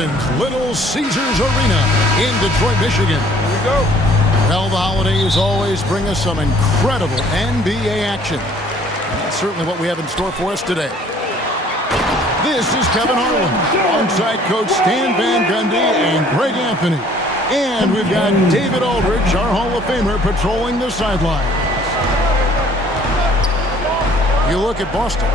Pistons, Little Caesars Arena in Detroit, Michigan. Here we go. Well, the holidays always bring us some incredible NBA action. And that's certainly what we have in store for us today. This is Kevin Harlan, alongside Coach Stan Van Gundy and Greg Anthony. And we've got David Aldridge, our Hall of Famer, patrolling the sideline. You look at Boston.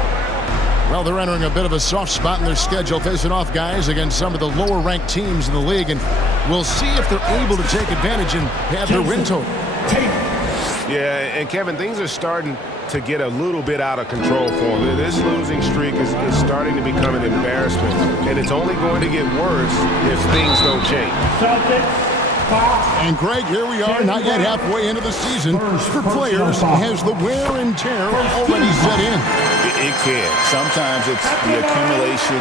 Well, they're entering a bit of a soft spot in their schedule, facing off guys against some of the lower-ranked teams in the league, and we'll see if they're able to take advantage and have their win total. Yeah, and Kevin, things are starting to get a little bit out of control for them. This losing streak is starting to become an embarrassment, and it's only going to get worse if things don't change. And Greg, here we are, not yet halfway into the season. For players, has the wear and tear already set in? It can. Sometimes it's the accumulation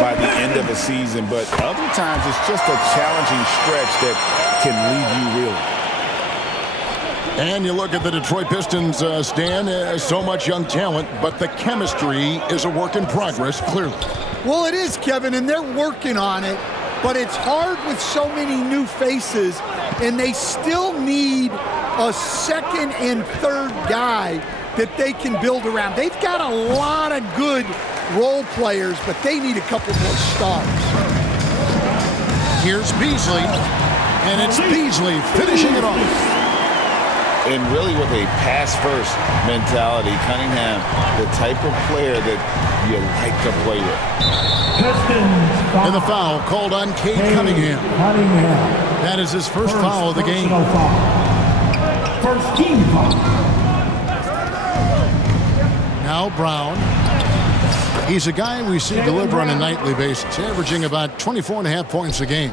by the end of a season, but other times it's just a challenging stretch that can leave you reeling. And you look at the Detroit Pistons, Stan, so much young talent, but the chemistry is a work in progress, clearly. Well, it is, Kevin, and they're working on it, but it's hard with so many new faces, and they still need a second and third guy that they can build around. They've got a lot of good role players, but they need a couple more stars. Here's Beasley, and it's Beasley finishing it off. And really with a pass-first mentality, Cunningham, the type of player that you like to play with. And the foul called on Cade Cunningham. That is his first foul of the game. First team foul. Now Brown. He's a guy we see deliver on a nightly basis, averaging about 24.5 points a game.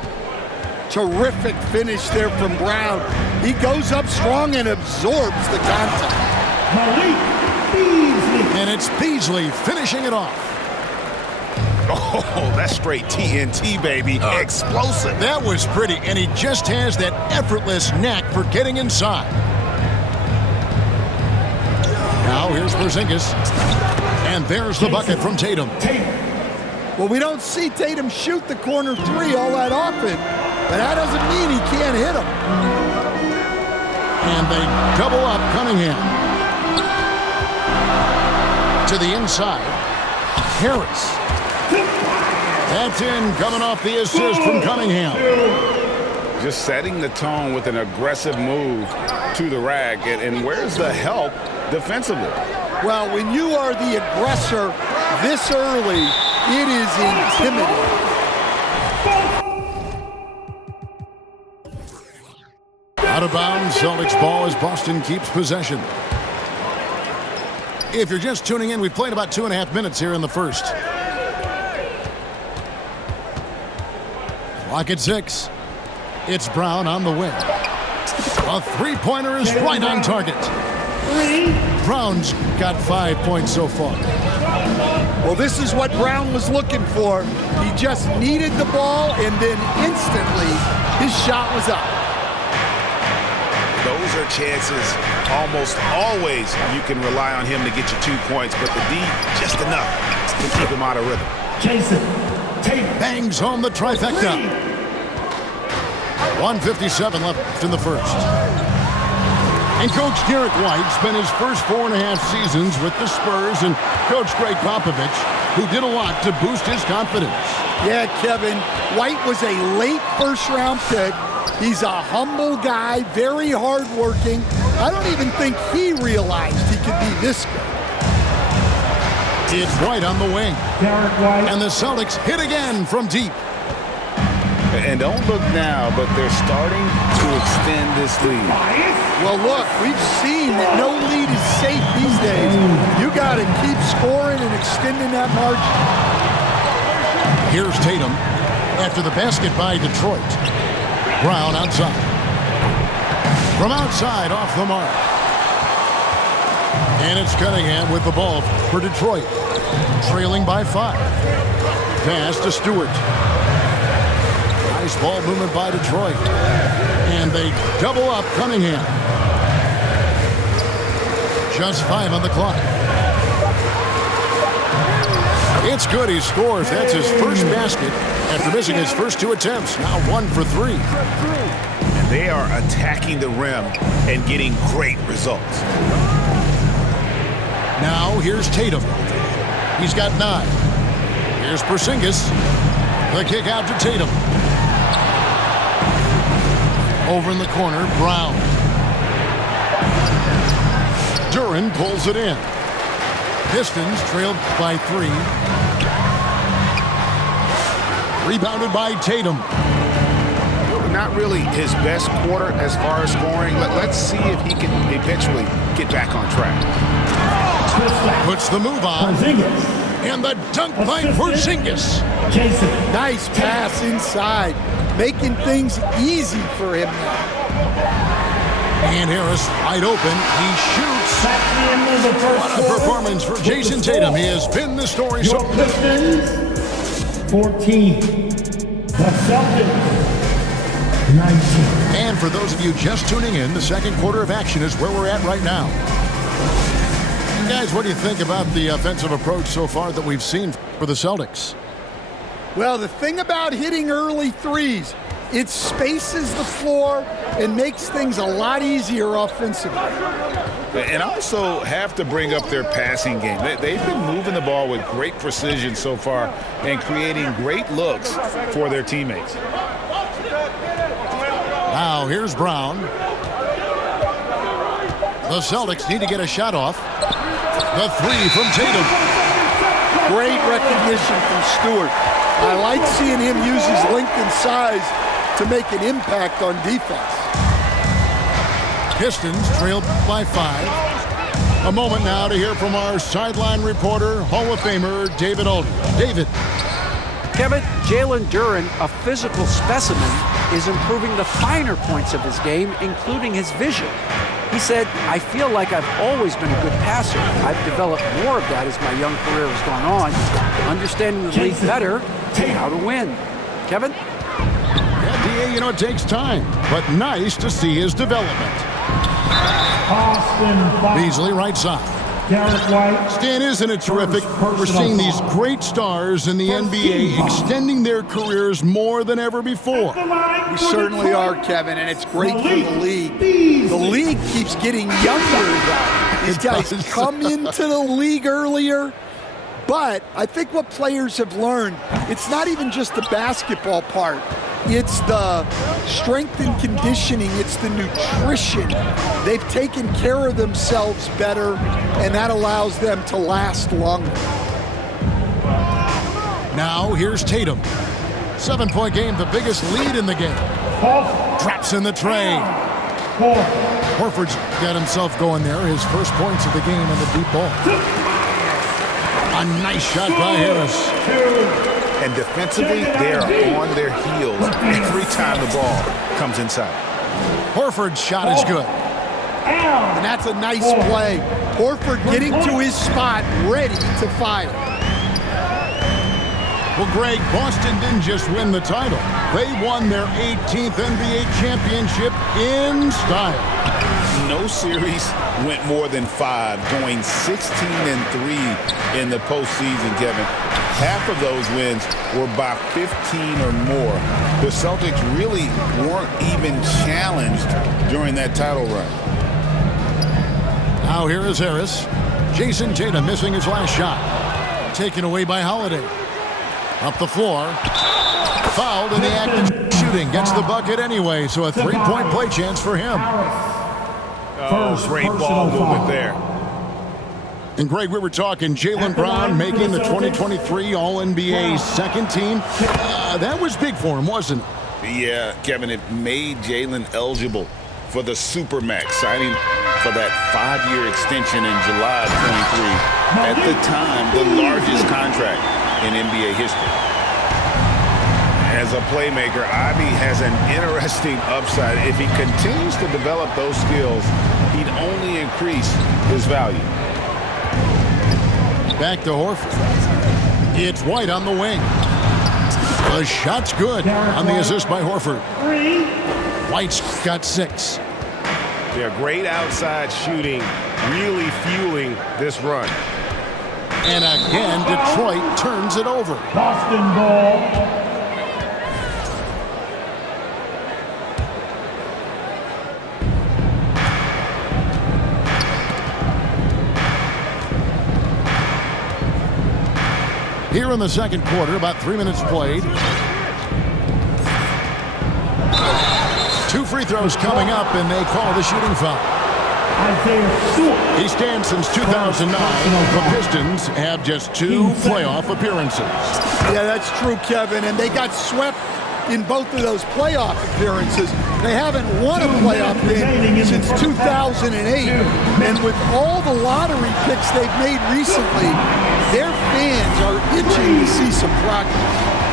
Terrific finish there from Brown. He goes up strong and absorbs the contact. And it's Beasley finishing it off. Oh, that's straight TNT, baby. Explosive. That was pretty, and he just has that effortless knack for getting inside. Now here's Porzingis. And there's the bucket from Tatum. Well, we don't see Tatum shoot the corner three all that often, but that doesn't mean he can't hit them. And they double up Cunningham. To the inside. Harris. That's in, coming off the assist from Cunningham. Just setting the tone with an aggressive move to the rack. And where's the help defensively? Well, when you are the aggressor this early, it is intimidating. Out of bounds, Celtics ball as Boston keeps possession. If you're just tuning in, we've played about 2.5 minutes here in the first. Clock at 6. It's Brown on the wing. A three-pointer is right on target. Brown's got 5 points so far. Well, this is what Brown was looking for. He just needed the ball, and then instantly his shot was up. Those are chances almost always you can rely on him to get you 2 points, but the D just enough to keep him out of rhythm. Jason Tatum bangs home the trifecta. 1:57 left in the first. And Coach Derek White spent his first 4.5 seasons with the Spurs, and Coach Greg Popovich, who did a lot to boost his confidence. Yeah, Kevin, White was a late first-round pick. He's a humble guy, very hardworking. I don't even think he realized he could be this good. It's White on the wing. Derek White. And the Celtics hit again from deep. And don't look now, but they're starting to extend this lead. Well, look, we've seen that no lead is safe these days. You got to keep scoring and extending that margin. Here's Tatum after the basket by Detroit. Brown outside. From outside, off the mark. And it's Cunningham with the ball for Detroit. Trailing by 5. Pass to Stewart. Nice ball movement by Detroit. And they double up Cunningham. Just 5 on the clock. It's good. He scores. That's his first basket after missing his first 2 attempts. Now 1 for 3. And they are attacking the rim and getting great results. Now here's Tatum. He's got 9. Here's Porzingis. The kick out to Tatum. Over in the corner, Brown. Duran pulls it in. Pistons trailed by 3. Rebounded by Tatum. Not really his best quarter as far as scoring. Let's see if he can eventually get back on track. Puts the move on. And the dunk by Porzingis. Jason. Nice pass inside, making things easy for him now. And Harris wide open. He shoots. That's the end of the first What a quarter. performance for Jason Tatum. He has been the story so Your Pistons, 14. The Celtics, 19. And for those of you just tuning in, the second quarter of action is where we're at right now. Guys, what do you think about the offensive approach so far that we've seen for the Celtics? Well, the thing about hitting early threes, it spaces the floor and makes things a lot easier offensively. And also have to bring up their passing game. They've been moving the ball with great precision so far and creating great looks for their teammates. Now, here's Brown. The Celtics need to get a shot off. The 3 from Tatum. Great recognition from Stewart. I like seeing him use his length and size to make an impact on defense. Pistons trailed by 5. A moment now to hear from our sideline reporter, Hall of Famer David Alden. David. Kevin, Jalen Duran, a physical specimen, is improving the finer points of his game, including his vision. He said, I feel like I've always been a good passer. I've developed more of that as my young career has gone on, understanding the league better and how to win. Kevin? Yeah, DA, it takes time, but nice to see his development. Austin Fox. Beasley right side. Garrett White. Stan, isn't it terrific? We're seeing these great stars in the NBA extending their careers more than ever before. We certainly are, Kevin, and it's great for the league. The league keeps getting younger. These guys come into the league earlier, but I think what players have learned, it's not even just the basketball part. It's the strength and conditioning. It's the nutrition. They've taken care of themselves better, and that allows them to last longer. Now here's Tatum. 7-point game, the biggest lead in the game. Traps in the tray. Horford's got himself going there. His first points of the game on the deep ball. A nice shot by Harris. And defensively, they are on their heels every time the ball comes inside. Horford's shot is good. And that's a nice play. Horford getting to his spot, ready to fire. Well, Greg, Boston didn't just win the title. They won their 18th NBA championship in style. No series went more than 5, going 16-3 in the postseason, Kevin. Half of those wins were by 15 or more. The Celtics really weren't even challenged during that title run. Now here is Harris. Jason Tatum missing his last shot. Taken away by Holiday. Up the floor. Fouled in the act of shooting. Gets the bucket anyway, so a 3-point play chance for him. Oh, great ball movement there. And Greg, we were talking Jaylen Brown making the 2023 All-NBA second team. That was big for him, wasn't it? Yeah, Kevin, it made Jalen eligible for the Supermax, signing for that 5-year extension in July of 23. At the time, the largest contract in NBA history. As a playmaker, Ivy has an interesting upside. If he continues to develop those skills, he'd only increase his value. Back to Horford. It's White on the wing. The shot's good on the assist by Horford. White's got 6. Yeah, great outside shooting, really fueling this run. And again, Detroit turns it over. Boston ball. Here in the second quarter, about 3 minutes played. 2 free throws coming up, and they call the shooting foul. He stands since 2009. The Pistons have just 2 playoff appearances. Yeah, that's true, Kevin, and they got swept in both of those playoff appearances. They haven't won a playoff game since 2008, and with all the lottery picks they've made recently, their fans are itching to see some progress.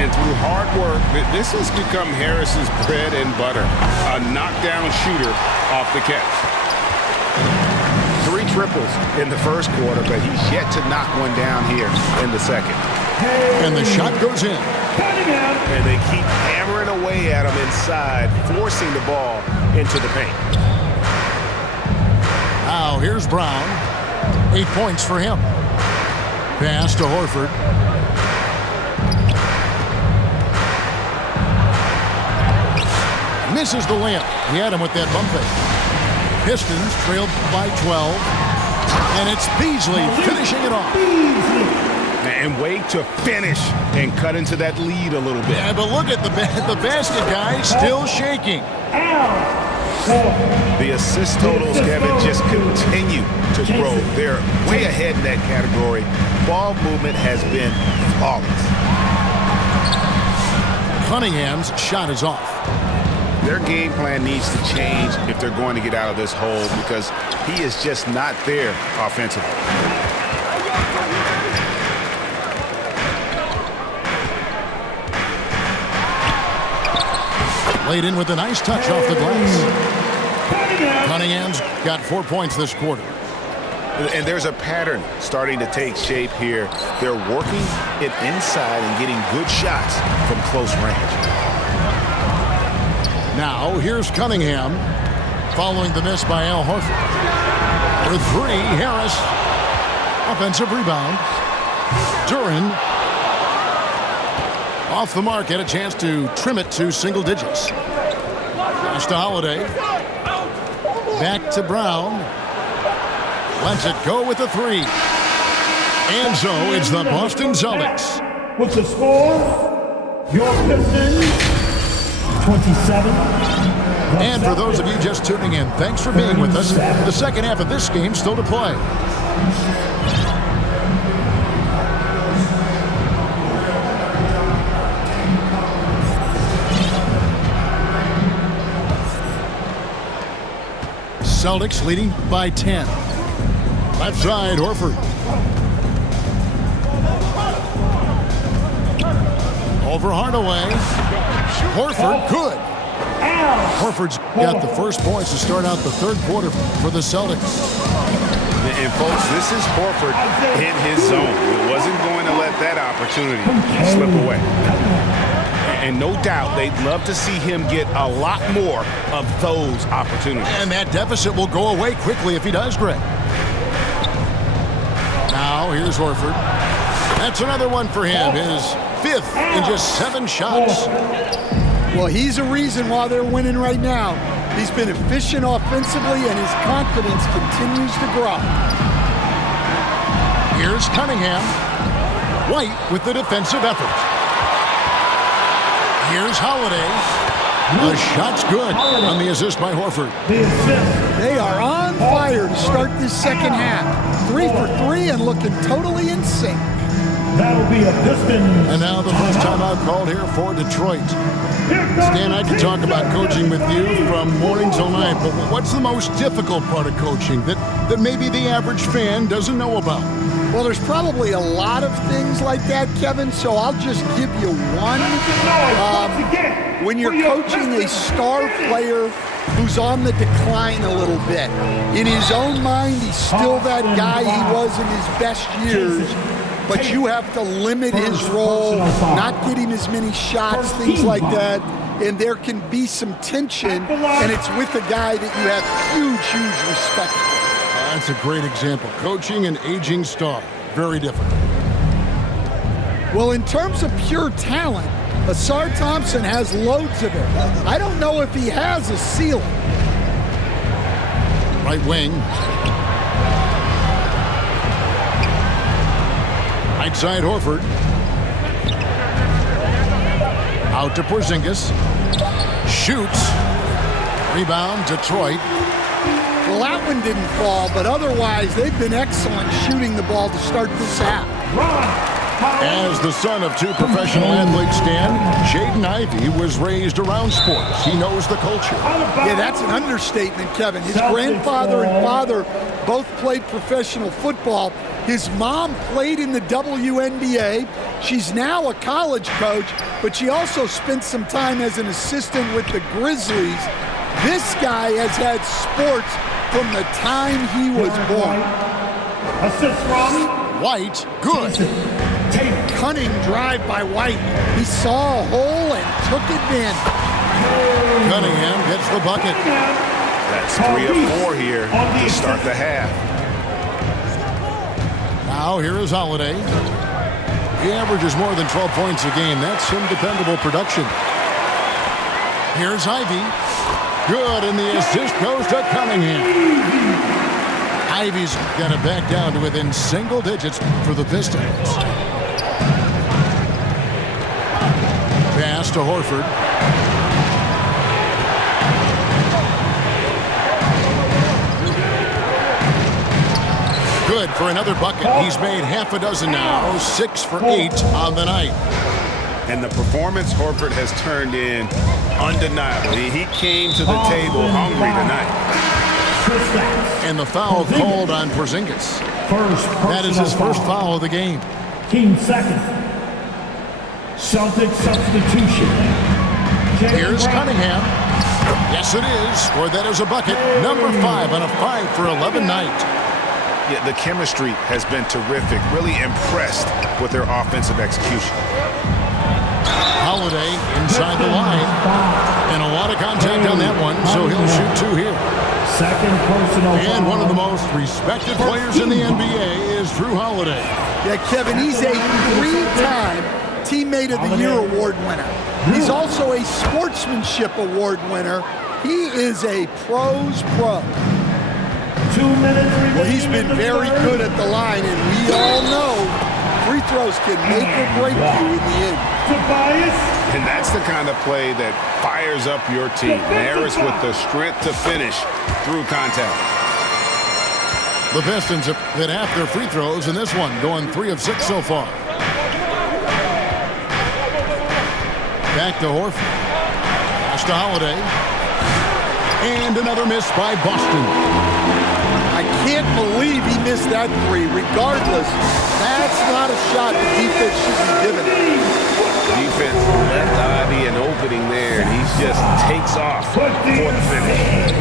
And through hard work, this has become Harris's bread and butter. A knockdown shooter off the catch. 3 triples in the first quarter, but he's yet to knock one down here in the second. And the shot goes in. And they keep hammering away at him inside, forcing the ball into the paint. Now here's Brown. 8 points for him. Pass to Horford. Misses the layup. He had him with that bump fake. Pistons trailed by 12. And it's Beasley finishing it off. And wait to finish and cut into that lead a little bit. Yeah, but look at the basket guy still shaking. The assist totals, Kevin, just continue to grow. They're way ahead in that category. Ball movement has been flawless. Cunningham's shot is off. Their game plan needs to change if they're going to get out of this hole because he is just not there offensively. Laid in with a nice touch off the glass. Cunningham's got 4 points this quarter. And there's a pattern starting to take shape here. They're working it inside and getting good shots from close range. Now, here's Cunningham following the miss by Al Horford. For 3, Harris. Offensive rebound. Duran. Off the mark, had a chance to trim it to single digits. Pass to Holiday. Back to Brown. Lets it go with the 3. And so it's the Boston Celtics. What's the score? Your Pistons, 27. And for those of you just tuning in, thanks for being with us. The second half of this game still to play. Celtics leading by 10. Left side, Horford. Over Hardaway. Horford, good. Horford's got the first points to start out the third quarter for the Celtics. And folks, this is Horford in his zone. It wasn't going to let that opportunity slip away. And no doubt they'd love to see him get a lot more of those opportunities. And that deficit will go away quickly if he does, Greg. Now here's Horford. That's another one for him. His 5th in just 7 shots. Well, he's a reason why they're winning right now. He's been efficient offensively, and his confidence continues to grow. Here's Cunningham. White with the defensive effort. Here's Holiday. The shot's good on the assist by Horford. They are on fire to start this second half. 3 for 3 and looking totally in sync. That'll be a Pistons. And now the first timeout called here for Detroit. Stan, I could talk about coaching with you from morning till night, but what's the most difficult part of coaching that maybe the average fan doesn't know about? Well, there's probably a lot of things like that, Kevin, so I'll just give you one. When you're coaching a star player who's on the decline a little bit, in his own mind, he's still that guy he was in his best years, but you have to limit his role, not get him as many shots, things like that, and there can be some tension, and it's with a guy that you have huge respect for. That's a great example. Coaching an aging star. Very different. Well, in terms of pure talent, Asar Thompson has loads of it. I don't know if he has a ceiling. Right wing. Right side Horford. Out to Porzingis. Shoots. Rebound, Detroit. Well, that one didn't fall, but otherwise they've been excellent shooting the ball to start this half. As the son of two professional athletes, Stan, Jaden Ivey was raised around sports. He knows the culture. Yeah, that's an understatement, Kevin. His grandfather and father both played professional football. His mom played in the WNBA. She's now a college coach, but she also spent some time as an assistant with the Grizzlies. This guy has had sports from the time he was born. Assist from White, good. Cunning drive by White. He saw a hole and took advantage. Cunningham gets the bucket. That's 3 of 4 here to start the half. Now here is Holiday. He averages more than 12 points a game. That's some dependable production. Here's Ivey. Good, and the assist goes to Cunningham. Ivey's got it back down to within single digits for the Pistons. Pass to Horford. Good for another bucket. He's made half a dozen now, 6 for 8 on the night. And the performance Horford has turned in undeniable. He came to the table hungry tonight. And the foul called on Porzingis. That is his first foul of the game. Team second. Celtics substitution. Here's Cunningham. Yes, it is. Or that is a bucket. Number 5 on a 5 for 11 night. Yeah, the chemistry has been terrific. Really impressed with their offensive execution. Holiday inside the line. And a lot of contact on that one, so he'll shoot 2 here. Second personal And foul. one of the most respected players in the NBA is Drew Holiday. Yeah, Kevin, he's a 3-time Teammate of the Year award winner. He's also a Sportsmanship Award winner. He is a pro's pro. 2 minutes remaining. Well, he's been very good at the line, and we all know free throws can make or break you in the end. Tobias. And that's the kind of play that fires up your team. Harris with the strength to finish through contact. The Pistons have hit half their free throws in this one, going 3 of 6 so far. Back to Horford. Pass to Holiday. And another miss by Boston. I can't believe he missed that 3. Regardless, that's not a shot the defense should be giving him. Defense left Ivey an opening there, and he just takes off for the finish.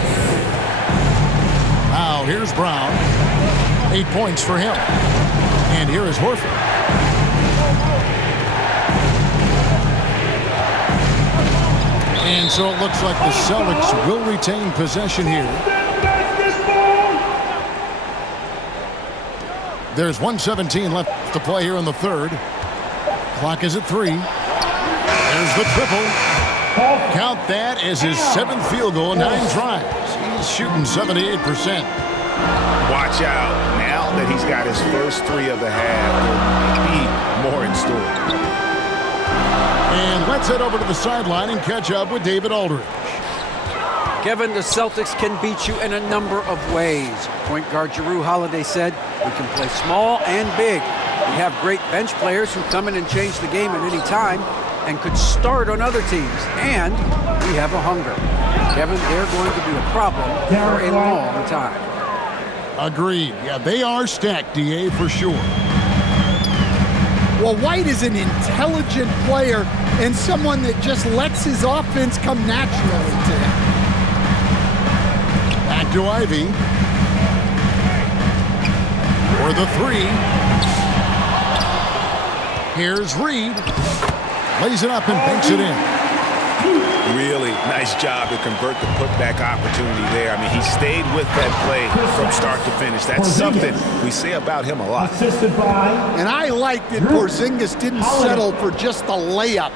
Now here's Brown. 8 points for him. And here is Horford. And so it looks like the Celtics will retain possession here. There's 1:17 left to play here in the third. Clock is at 3. There's the triple. Count that as his 7th field goal in 9 tries. He's shooting 78%. Watch out. Now that he's got his first 3 of the half, there may be more in store. And let's head over to the sideline and catch up with David Aldridge. Kevin, the Celtics can beat you in a number of ways. Point guard Drew Holiday said, we can play small and big. We have great bench players who come in and change the game at any time and could start on other teams. And we have a hunger. Kevin, they're going to be a problem for a long time. Agreed. Yeah, they are stacked, DA, for sure. Well, White is an intelligent player and someone that just lets his offense come naturally to him. Back to Ivey. For the 3. Here's Reed. Lays it up and banks it in. Really nice job to convert the putback opportunity there. I mean, he stayed with that play from start to finish. That's something we say about him a lot. Assisted by. And I like that Porzingis didn't settle for just a layup,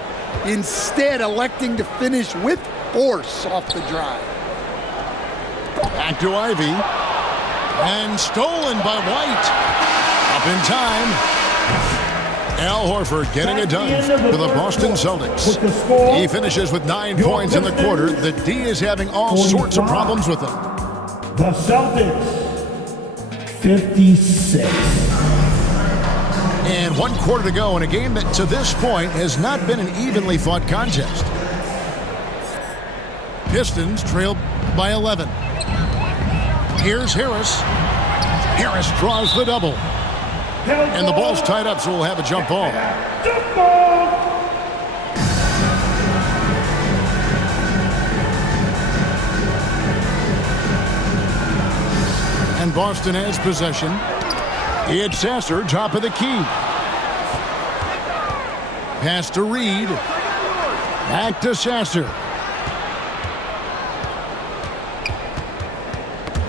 instead electing to finish with force off the drive. Back to Ivy. And stolen by White. Up in time. Al Horford getting it done for the Boston Celtics. He finishes with 9 points in the quarter. The D is having all sorts of problems with him. The Celtics, 56. And 1 quarter to go in a game that to this point has not been an evenly fought contest. Pistons trail by 11. Here's Harris. Harris draws the double. And the ball's tied up, so we'll have a jump ball. Jump ball. And Boston has possession. It's Sasser, top of the key. Pass to Reed. Back to Sasser.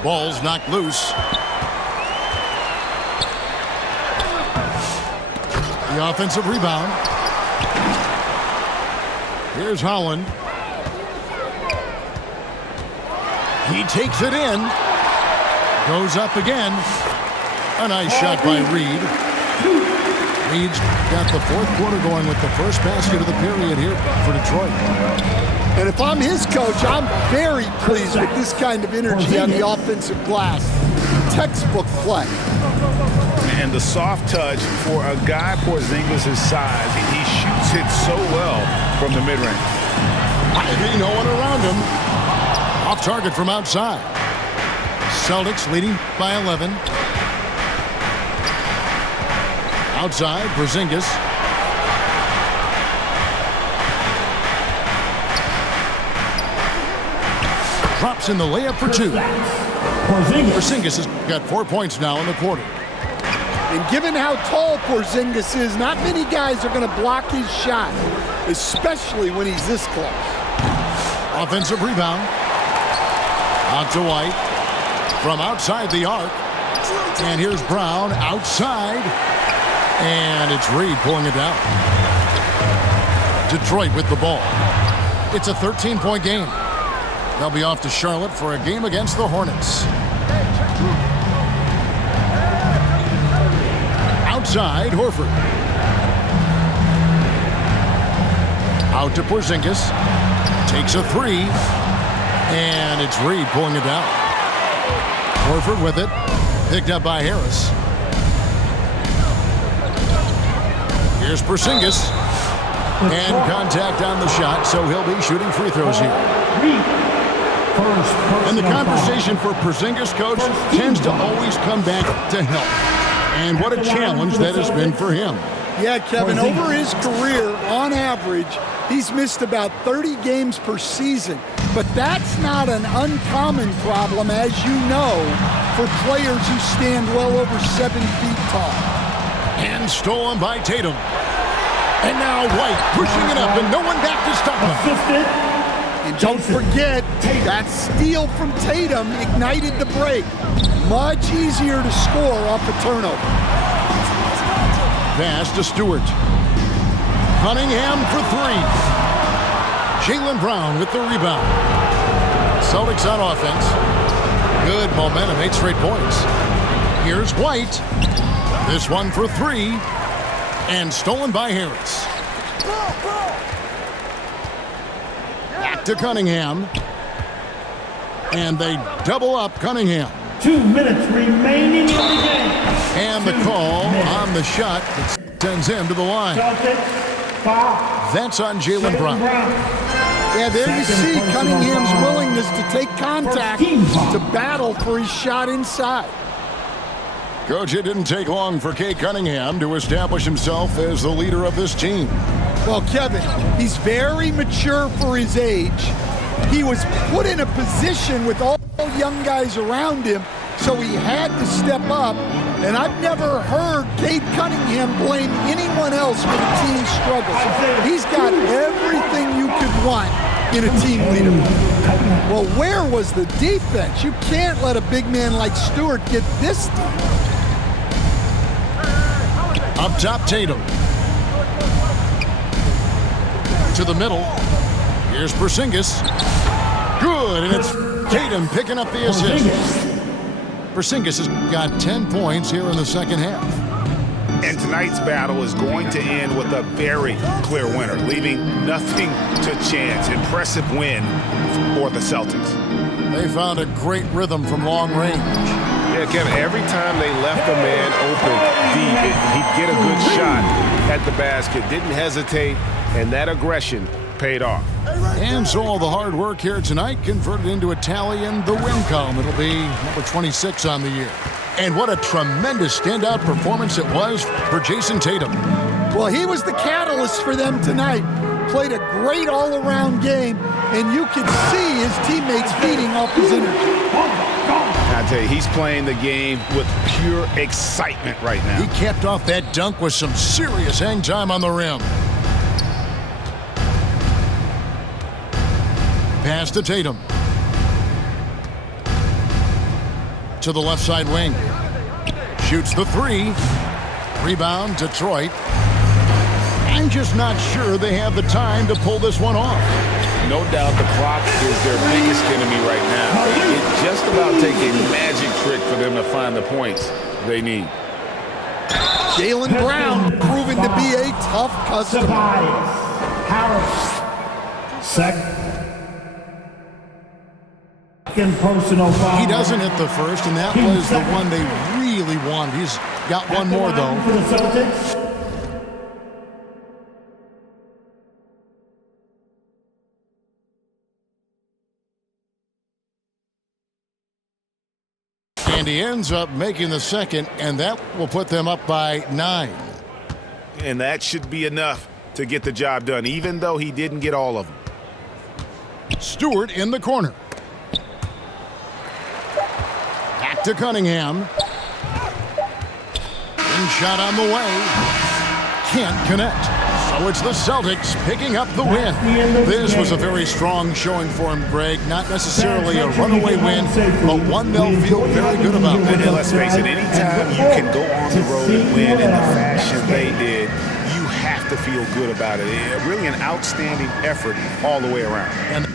Ball's knocked loose. The offensive rebound. Here's Holland. He takes it in. Goes up again. A nice shot by Reed. Reed's got the 4th quarter going with the first basket of the period here for Detroit. And if I'm his coach, I'm very pleased with this kind of energy on the offensive glass. Textbook play. And the soft touch for a guy Porzingis' size, he shoots it so well from the mid-range. Ivy, no one around him. Off target from outside. Celtics leading by 11. Outside, Porzingis. Drops in the layup for 2. Porzingis has got 4 points now in the quarter. And given how tall Porzingis is, not many guys are going to block his shot, especially when he's this close. Offensive rebound. Out to White. From outside the arc. And here's Brown outside. And it's Reed pulling it down. Detroit with the ball. It's a 13-point game. They'll be off to Charlotte for a game against the Hornets. Outside, Horford. Out to Porzingis. Takes a 3. And it's Reed pulling it down. Horford with it. Picked up by Harris. Here's Porzingis. And contact on the shot, so he'll be shooting free throws here. And the conversation for Porzingis, coach, tends to always come back to health. And what a challenge that has been for him. Yeah, Kevin, over his career, on average, he's missed about 30 games per season. But that's not an uncommon problem, as you know, for players who stand well over 7 feet tall. And stolen by Tatum. And now White pushing it up, and no one back to stop him. And don't forget, that steal from Tatum ignited the break. Much easier to score off a turnover. Pass to Stewart. Cunningham for 3. Jaylen Brown with the rebound. Celtics on offense. Good momentum, 8 straight points. Here's White. This one for 3. And stolen by Harris. Back to Cunningham. And they double up Cunningham. 2 minutes remaining in the game. And the call on the shot that sends him to the line. That's on Jaylen Brown. Yeah, there you see Cunningham's willingness to take contact, to battle for his shot inside. Coach, it didn't take long for Kate Cunningham to establish himself as the leader of this team. Well, Kevin, he's very mature for his age. He was put in a position with all young guys around him, so he had to step up. And I've never heard Cade Cunningham blame anyone else for the team's struggles. He's got everything you could want in a team leader. Well, where was the defense? You can't let a big man like Stewart get this deep. Up top, Tatum. To the middle. Here's Porzingis. Good, and it's Tatum picking up the assist. Porzingis has got 10 points here in the second half. And tonight's battle is going to end with a very clear winner, leaving nothing to chance. Impressive win for the Celtics. They found a great rhythm from long range. Yeah, Kevin, every time they left a man open deep, he'd get a good shot at the basket. Didn't hesitate, and that aggression paid off. And so all the hard work here tonight converted into a tally in the win column. It'll be number 26 on the year. And what a tremendous standout performance it was for Jason Tatum. Well, he was the catalyst for them tonight. Played a great all-around game, and you could see his teammates feeding off his energy. I tell you, he's playing the game with pure excitement right now. He capped off that dunk with some serious hang time on the rim. Pass to Tatum. To the left side wing. Shoots the three. Rebound, Detroit. I'm just not sure they have the time to pull this one off. No doubt the clock is their biggest enemy right now. It just about takes a magic trick for them to find the points they need. Jaylen Brown proving to be a tough customer. Harris. Second personal foul. He doesn't hit the first, and that was the one they really wanted. He's got one more, though. For the Celtics. And he ends up making the second, and that will put them up by 9. And that should be enough to get the job done, even though he didn't get all of them. Stewart in the corner. Back to Cunningham. And shot on the way. Can't connect. So it's the Celtics picking up the win. This was a very strong showing for him, Greg. Not necessarily a runaway win, but one they'll feel very good about. And let's face it, anytime you can go on the road and win in the fashion they did, you have to feel good about it. Really an outstanding effort all the way around. And